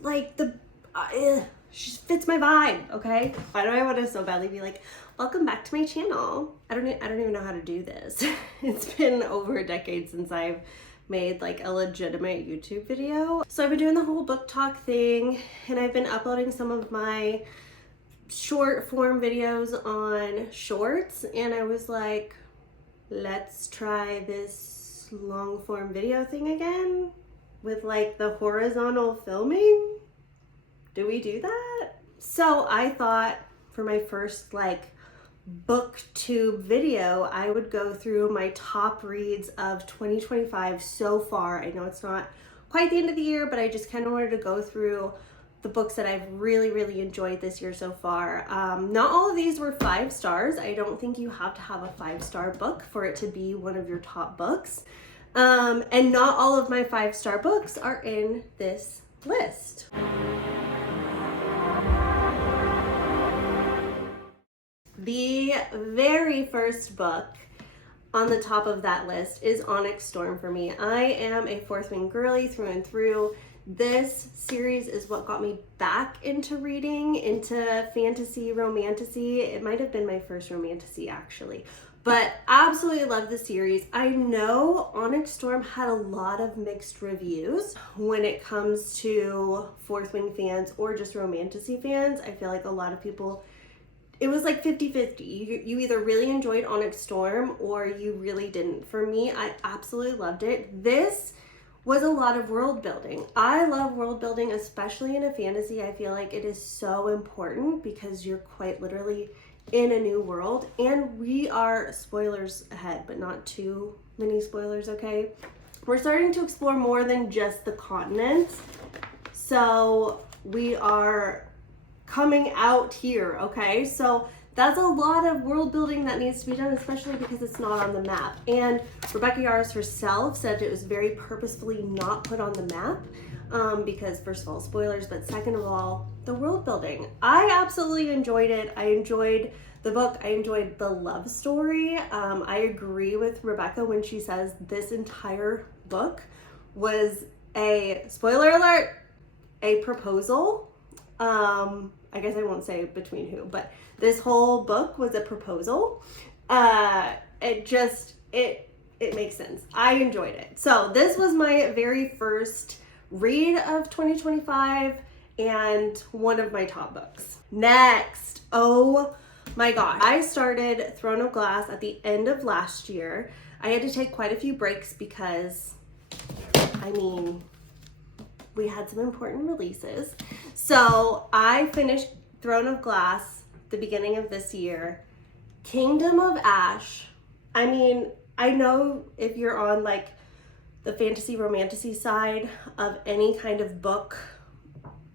like she fits my vibe, okay? Why do I want to so badly be like, welcome back to my channel? I don't even know how to do this. It's been over a decade since I've made like a legitimate YouTube video. So I've been doing the whole book talk thing, and I've been uploading some of my short form videos on Shorts, and I was like, let's try this long form video thing again with like the horizontal filming. Do we do that? So I thought for my first like booktube video, I would go through my top reads of 2025 so far. I know it's not quite the end of the year, but I just kind of wanted to go through the books that I've really enjoyed this year so far. Not all of these were 5 stars. I don't think you have to have a 5-star book for it to be one of your top books. And not all of my 5-star books are in this list. The very first book on the top of that list is Onyx Storm for me. I am a Fourth Wing girly through and through. This series is what got me back into reading, into fantasy, romantasy. It might have been my first romantasy actually, but absolutely love the series. I know Onyx Storm had a lot of mixed reviews when it comes to Fourth Wing fans or just romantasy fans. I feel like a lot of people, it was like 50-50. You either really enjoyed Onyx Storm or you really didn't. For me, I absolutely loved it. This was a lot of world building. I love world building, especially in a fantasy. I feel like it is so important because you're quite literally in a new world, and we are, spoilers ahead, but not too many spoilers, okay? We're starting to explore more than just the continent. So we are coming out here, okay? So that's a lot of world building that needs to be done, especially because it's not on the map. And Rebecca Yarros herself said it was very purposefully not put on the map because, first of all, spoilers, but second of all, the world building. I absolutely enjoyed it. I enjoyed the book. I enjoyed the love story. I agree with Rebecca when she says this entire book was a, spoiler alert, a proposal. I guess I won't say between who, but this whole book was a proposal. It makes sense. I enjoyed it. So this was my very first read of 2025 and one of my top books. Next, oh my God. I started Throne of Glass at the end of last year. I had to take quite a few breaks because, I mean, we had some important releases. So I finished Throne of Glass the beginning of this year. Kingdom of Ash. I mean, I know if you're on like the fantasy romantasy side of any kind of book,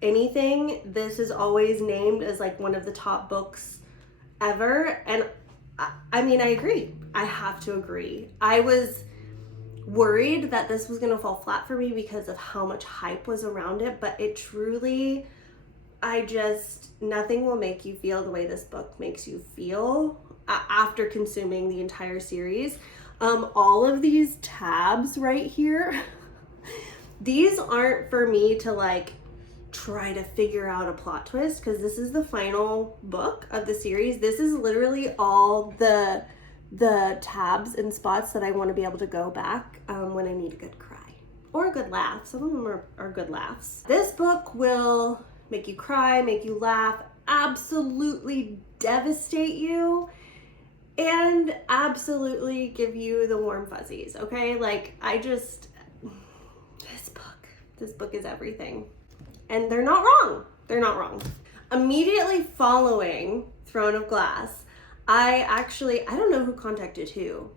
anything, this is always named as like one of the top books ever. And I mean, I agree. I have to agree. I was worried that this was gonna fall flat for me because of how much hype was around it, but it truly, nothing will make you feel the way this book makes you feel after consuming the entire series. All of these tabs right here, these aren't for me to like try to figure out a plot twist, because this is the final book of the series. This is literally all the tabs and spots that I want to be able to go back when I need a good cry or a good laugh. Some of them are good laughs. This book will make you cry, make you laugh, absolutely devastate you, and absolutely give you the warm fuzzies, okay? Like, this book is everything. And they're not wrong. They're not wrong. Immediately following Throne of Glass, I don't know who contacted who,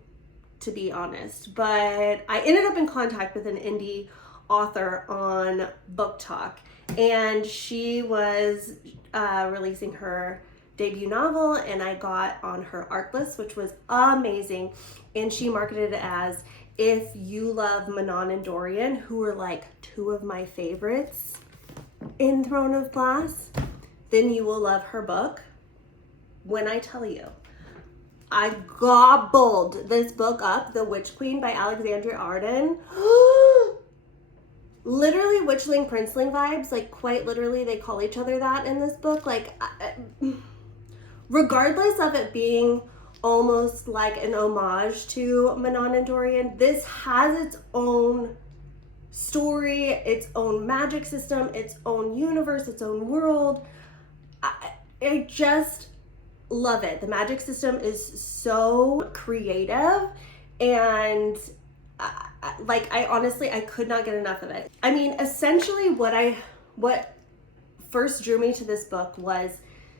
to be honest, but I ended up in contact with an indie author on Book Talk, and she was releasing her debut novel, and I got on her art list, which was amazing. And she marketed it as, if you love Manon and Dorian, who are like 2 of my favorites in Throne of Glass, then you will love her book. When I tell you, I gobbled this book up, The Witch Queen by Alexandria Arden. literally witchling princeling vibes, like quite literally they call each other that in this book. Like regardless of it being almost like an homage to Manon and Dorian, this has its own story, its own magic system, its own universe, its own world. I just love it. The magic system is so creative, and I honestly, I could not get enough of it. I mean, essentially what first drew me to this book was,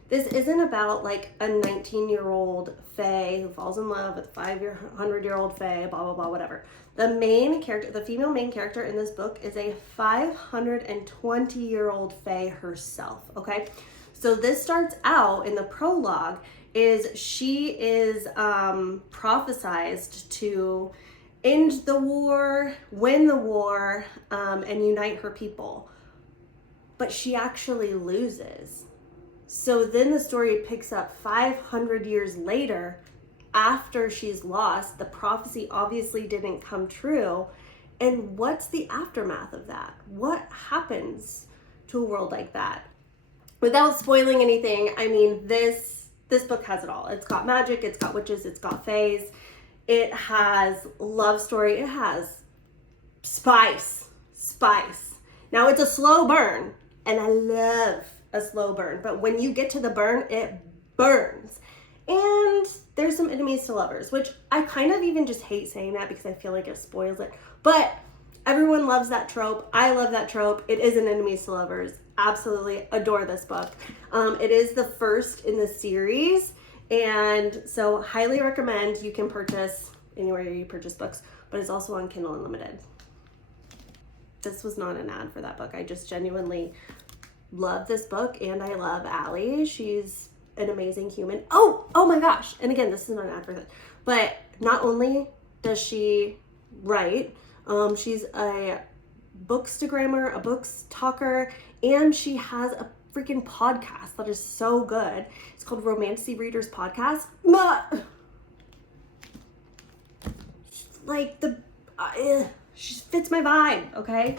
this isn't about like a 19-year-old fae who falls in love with a 500-year-old fae, blah, blah, blah, whatever. The main character, the female main character in this book is a 520-year-old fae herself, okay? So this starts out in the prologue, is she is prophesized to end the war, win the war, and unite her people. But she actually loses. So then the story picks up 500 years later, after she's lost. The prophecy obviously didn't come true. And what's the aftermath of that? What happens to a world like that? Without spoiling anything, I mean, this book has it all. It's got magic, it's got witches, it's got faes, it has love story, it has spice. Now it's a slow burn, and I love a slow burn, but when you get to the burn, it burns. And there's some enemies to lovers, which I kind of even just hate saying that because I feel like it spoils it. But everyone loves that trope. I love that trope. It is an enemies to lovers. Absolutely adore this book. It is the first in the series, and so highly recommend. You can purchase anywhere you purchase books, but it's also on Kindle Unlimited. This was not an ad for that book. I just genuinely love this book, and I love Allie. She's an amazing human. Oh my gosh. And again, this is not an ad for that, but not only does she write, she's a bookstagrammer, a books talker, and she has a freaking podcast that is so good. It's called Romantasy Readers Podcast. Like she fits my vibe, okay?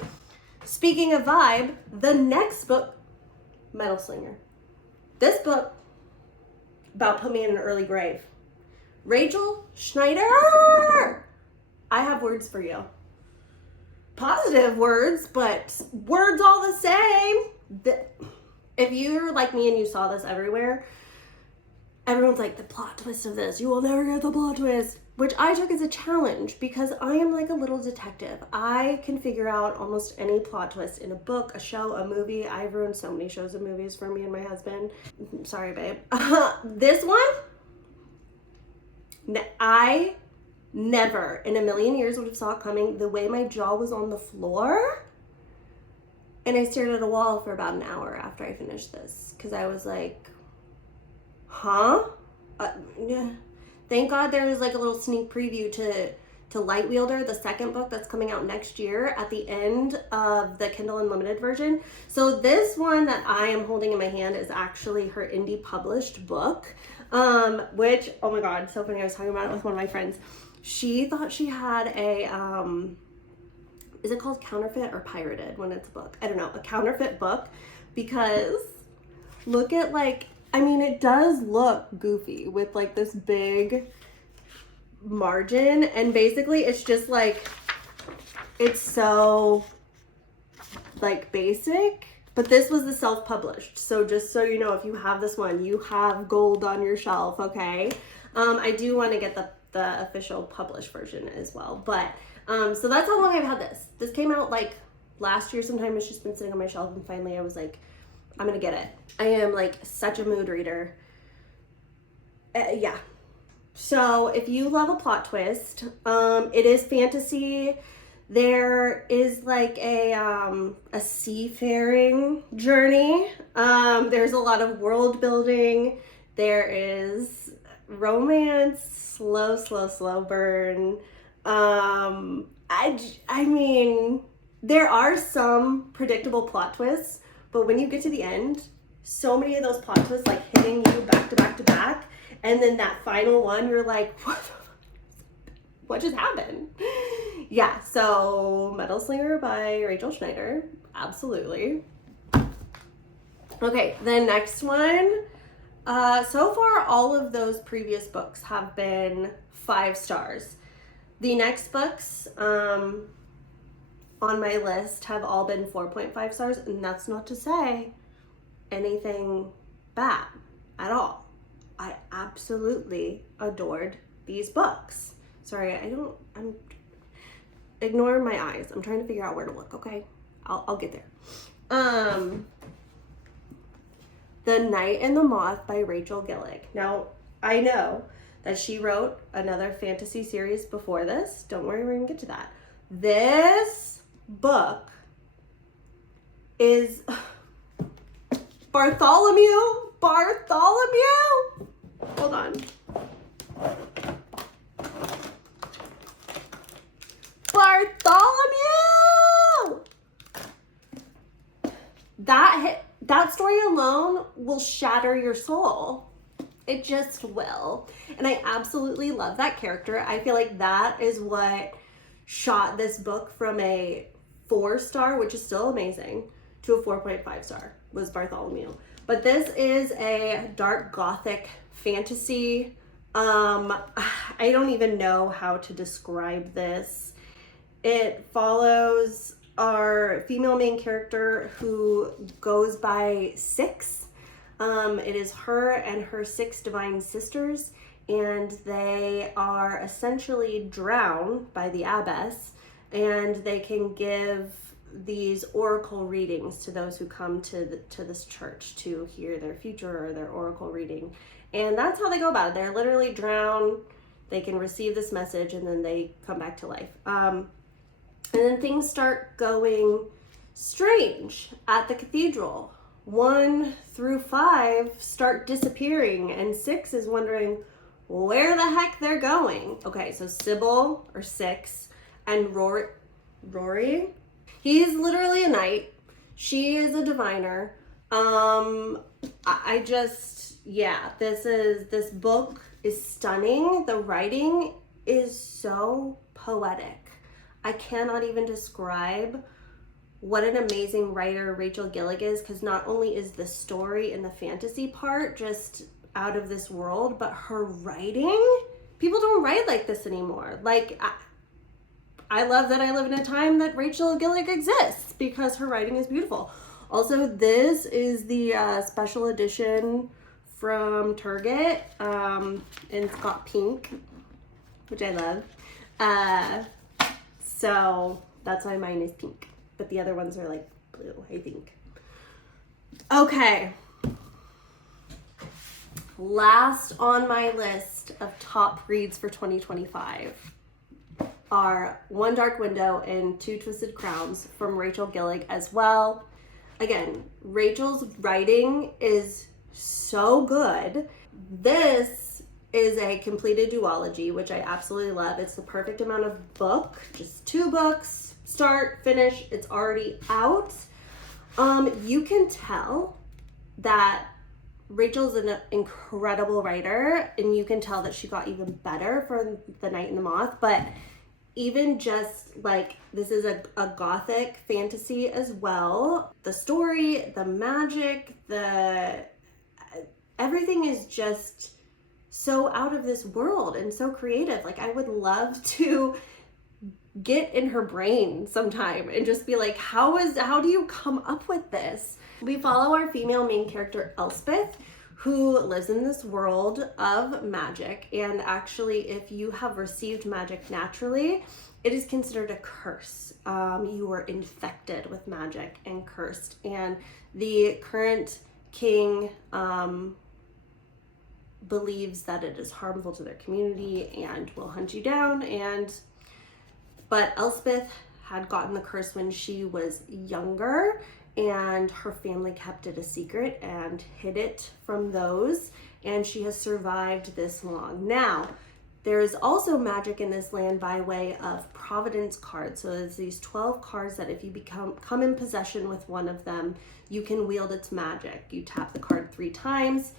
Speaking of vibe, the next book, Metal Slinger. This book about put me in an early grave. Rachel Schneider! I have words for you. Positive words, but words all the same. If you're like me and you saw this everywhere, everyone's like, the plot twist of this, you will never get the plot twist, which I took as a challenge because I am like a little detective. I can figure out almost any plot twist in a book, a show, a movie. I've ruined so many shows and movies for me and my husband. Sorry, babe. This one, I never in a million years would have saw it coming. The way my jaw was on the floor, and I stared at a wall for about an hour after I finished this because I was like, huh? Yeah. Thank God there was like a little sneak preview to Lightwielder, the second book that's coming out next year, at the end of the Kindle Unlimited version. So this one that I am holding in my hand is actually her indie published book, which, oh my God, so funny. I was talking about it with one of my friends. She thought she had a, is it called counterfeit or pirated when it's a book? I don't know, a counterfeit book, because look at like, I mean, it does look goofy with like this big margin, and basically it's just like, it's so like basic, but this was the self-published. So just so you know, if you have this one, you have gold on your shelf, okay? I do want to get the official published version as well, but so that's how long I've had this. This came out like last year sometime. It's just been sitting on my shelf, and finally I was like, I'm gonna get it. I am like such a mood reader. Yeah. So if you love a plot twist, it is fantasy. There is like a seafaring journey. There's a lot of world building. There is romance, slow burn. I mean, there are some predictable plot twists, but when you get to the end, so many of those plot twists like hitting you back to back to back, and then that final one, you're like, what the fuck? What just happened? Yeah, so Metal Slinger by Rachel Schneider. Absolutely. Okay, the next one. So far, all of those previous books have been 5 stars. The next books on my list have all been 4.5 stars, and that's not to say anything bad at all. I absolutely adored these books. Sorry, I'm ignoring my eyes. I'm trying to figure out where to look, okay? I'll get there. The Night and the Moth by Rachel Gillig. Now, I know that she wrote another fantasy series before this. Don't worry, we're gonna get to that. This book is Bartholomew. Hold on. Bartholomew! That story alone will shatter your soul. It just will. And I absolutely love that character. I feel like that is what shot this book from a 4-star, which is still amazing, to a 4.5 star, was Bartholomew. But this is a dark gothic fantasy. I don't even know how to describe this. It follows our female main character who goes by Six. It is her and her 6 divine sisters, and they are essentially drowned by the abbess, and they can give these oracle readings to those who come to this church to hear their future or their oracle reading. And that's how they go about it. They're literally drowned. They can receive this message, and then they come back to life. And then things start going strange at the cathedral. 1 through 5 start disappearing, and 6 is wondering where the heck they're going. Okay, so Sybil, or 6, and Rory, he's literally a knight. She is a diviner. This book is stunning. The writing is so poetic. I cannot even describe what an amazing writer Rachel Gillig is, because not only is the story and the fantasy part just out of this world, but her writing, people don't write like this anymore. Like, I love that I live in a time that Rachel Gillig exists, because her writing is beautiful. Also, this is the special edition from Target, and it's got pink, which I love. So that's why mine is pink, but the other ones are like blue, I think. Okay. Last on my list of top reads for 2025 are One Dark Window and Two Twisted Crowns from Rachel Gillig as well. Again, Rachel's writing is so good. This is a completed duology, which I absolutely love. It's the perfect amount of book, just 2 books, start, finish, it's already out. You can tell that Rachel's an incredible writer, and you can tell that she got even better for The Night and the Moth, but even just like, this is a gothic fantasy as well. The story, the magic, everything is just so out of this world and so creative. Like, I would love to get in her brain sometime and just be like, how do you come up with this? We follow our female main character Elspeth, who lives in this world of magic, and actually, if you have received magic naturally, it is considered a curse. You were infected with magic and cursed, and the current king believes that it is harmful to their community and will hunt you down. But Elspeth had gotten the curse when she was younger, and her family kept it a secret and hid it from those, and she has survived this long. Now, there is also magic in this land by way of Providence cards. So there's these 12 cards that if you come in possession with one of them, you can wield its magic. You tap the card 3 times,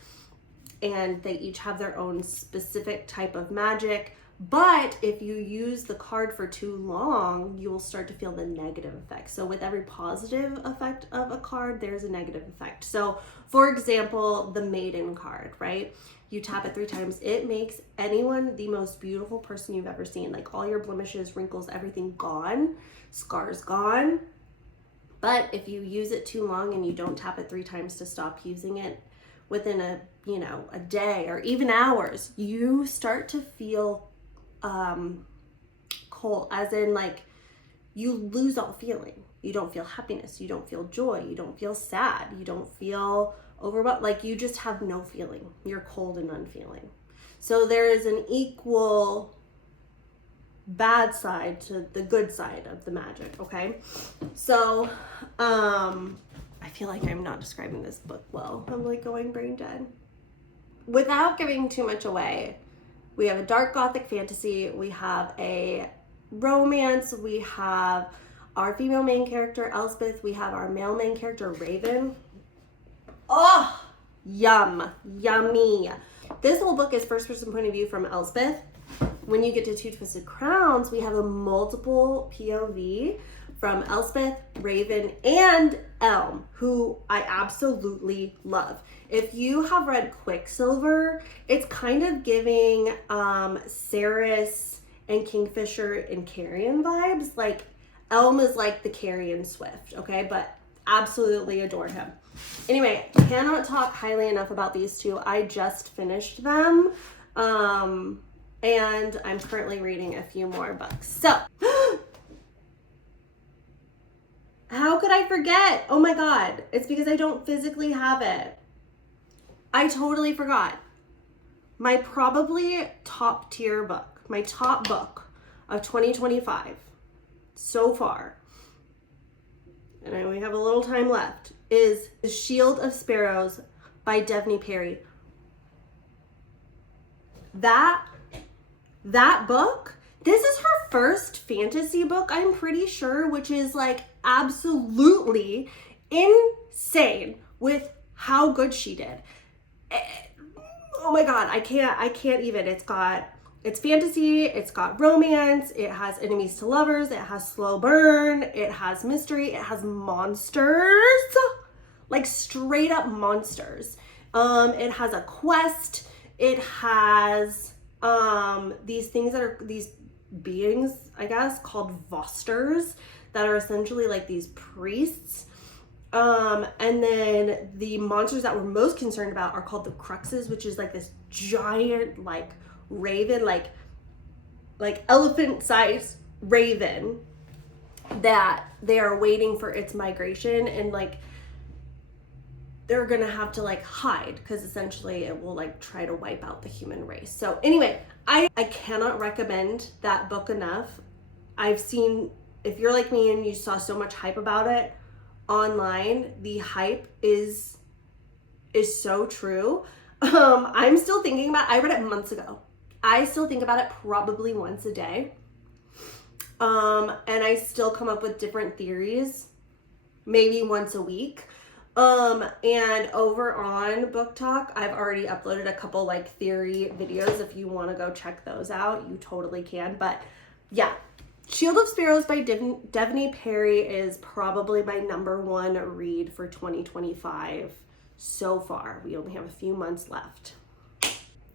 and they each have their own specific type of magic, But if you use the card for too long, you will start to feel the negative effect. So with every positive effect of a card, there's a negative effect. So for example, the Maiden card, right? You tap it 3 times. It makes anyone the most beautiful person you've ever seen. Like all your blemishes, wrinkles, everything gone, scars gone. But if you use it too long and you don't tap it 3 times to stop using it within a day or even hours, you start to feel cold, as in like you lose all feeling. You don't feel happiness, you don't feel joy, you don't feel sad, you don't feel overwhelmed, like you just have no feeling. You're cold and unfeeling. So there is an equal bad side to the good side of the magic, okay? So I feel like I'm not describing this book well. I'm like going brain dead. Without giving too much away, we have a dark gothic fantasy, we have a romance, we have our female main character Elspeth, we have our male main character Raven. Oh, yummy. This whole book is first person point of view from Elspeth. When you get to Two Twisted Crowns, we have a multiple POV from Elspeth, Raven, and Elm, who I absolutely love. If you have read Quicksilver, it's kind of giving Ceres and Kingfisher and Carrion vibes. Like Elm is like the Carrion Swift, okay? But absolutely adore him. Anyway, cannot talk highly enough about these two. I just finished them. And I'm currently reading a few more books. So, how could I forget? Oh my God, it's because I don't physically have it. I totally forgot. My probably top tier book, my top book of 2025 so far, and I only have a little time left, is The Shield of Sparrows by Devney Perry. That book, this is her first fantasy book, I'm pretty sure, which is like absolutely insane with how good she did. Oh my God, I can't even. It's fantasy, it's got romance, it has enemies to lovers, it has slow burn, it has mystery, it has monsters, like straight up monsters. It has a quest, it has these things that are these beings, I guess, called Vosters, that are essentially like these priests. And then the monsters that we're most concerned about are called the Cruxes, which is like this giant like raven, like elephant-sized raven that they are waiting for its migration, and like they're gonna have to like hide because essentially it will like try to wipe out the human race. So anyway, I cannot recommend that book enough. I've seen, if you're like me and you saw so much hype about it online, the hype is so true. I'm still thinking about, I read it months ago. I still think about it probably once a day. And I still come up with different theories, maybe once a week. And over on Book Talk, I've already uploaded a couple like theory videos. If you want to go check those out, you totally can. But yeah, Shield of Sparrows by Devney Perry is probably my #1 read for 2025 so far. We only have a few months left.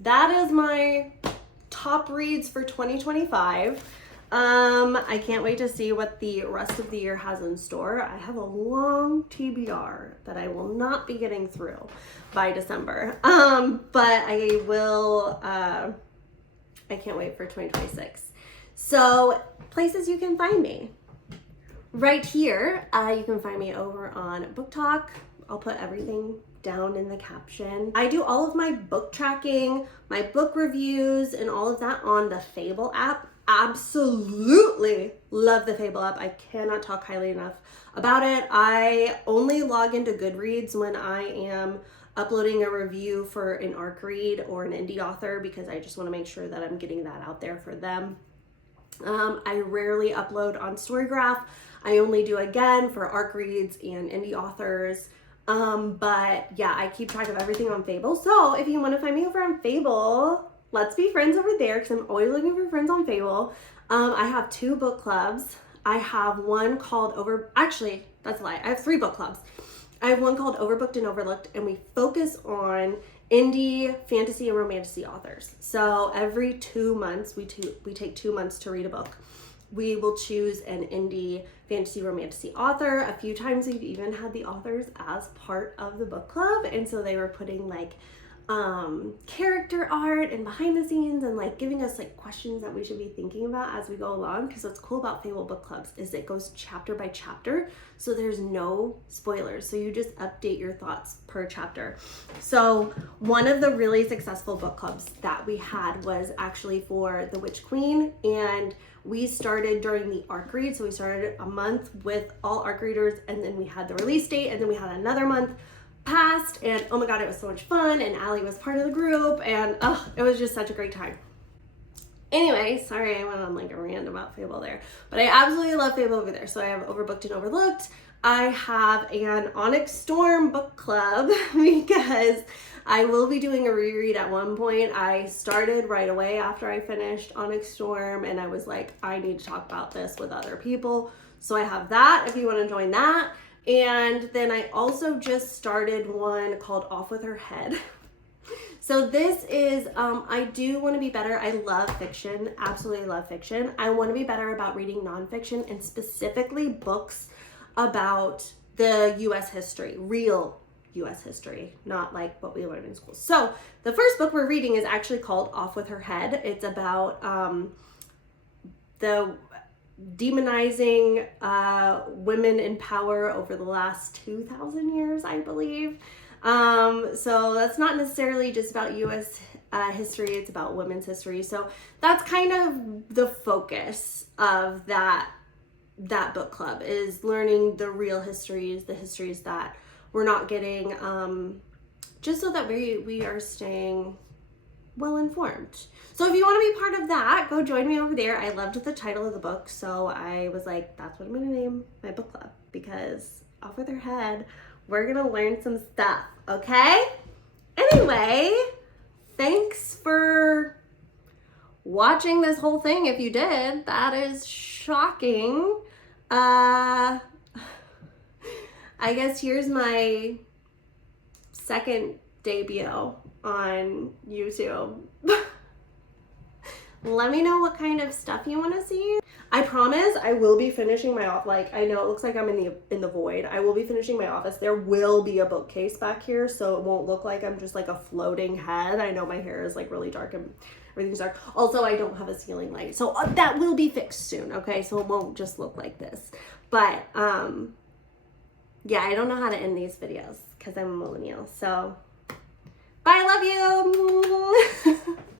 That is my top reads for 2025. I can't wait to see what the rest of the year has in store. I have a long TBR that I will not be getting through by December. But I will, I can't wait for 2026. So places you can find me. Right here, you can find me over on Book Talk. I'll put everything down in the caption. I do all of my book tracking, my book reviews, and all of that on the Fable app. Absolutely love the Fable app. I cannot talk highly enough about it. I only log into Goodreads when I am uploading a review for an ARC read or an indie author, because I just want to make sure that I'm getting that out there for them. I rarely upload on Storygraph. I only do again for ARC reads and indie authors. But yeah, I keep track of everything on Fable. So if you want to find me over on Fable, let's be friends over there because I'm always looking for friends on Fable. I have 2 book clubs. I have one called actually, that's a lie. I have 3 book clubs. I have one called Overbooked and Overlooked, and we focus on indie fantasy and romantasy authors. So every 2 months, we take 2 months to read a book. We will choose an indie fantasy romantasy author. A few times we've even had the authors as part of the book club, and so they were putting like character art and behind the scenes and like giving us like questions that we should be thinking about as we go along. Because what's cool about Fable book clubs is it goes chapter by chapter, so there's no spoilers, so you just update your thoughts per chapter. So one of the really successful book clubs that we had was actually for The Witch Queen, and we started during the ARC read. So we started a month with all ARC readers, and then we had the release date, and then we had another month passed, and oh my god, it was so much fun, and Allie was part of the group, and it was just such a great time. Anyway, sorry I went on like a rant about Fable there, but I absolutely love Fable over there. So I have Overbooked and Overlooked. I have an Onyx Storm book club because I will be doing a reread at one point. I started right away after I finished Onyx Storm, and I was like, I need to talk about this with other people. So I have that if you want to join that. And then I also just started one called Off With Her Head. So this is, I do want to be better. I love fiction, absolutely love fiction. I want to be better about reading nonfiction, and specifically books about the US history, real US history, not like what we learned in school. So the first book we're reading is actually called Off With Her Head. It's about the demonizing women in power over the last 2,000 years, I believe. So that's not necessarily just about US history, it's about women's history. So that's kind of the focus of that book club, is learning the real histories, the histories that we're not getting, just so that we are staying well informed. So if you want to be part of that, go join me over there. I loved the title of the book, so I was like, that's what I'm gonna name my book club, because Off With Her Head, we're gonna learn some stuff, okay? Anyway, thanks for watching this whole thing. If you did, that is shocking. I guess here's my second debut on YouTube. Let me know what kind of stuff you want to see. I promise I will be finishing my office. Like, I know it looks like I'm in the void. I will be finishing my office. There will be a bookcase back here, so it won't look like I'm just like a floating head. I know my hair is like really dark and everything's dark. Also, I don't have a ceiling light, so that will be fixed soon, okay? So it won't just look like this. But yeah, I don't know how to end these videos because I'm a millennial. So bye, I love you.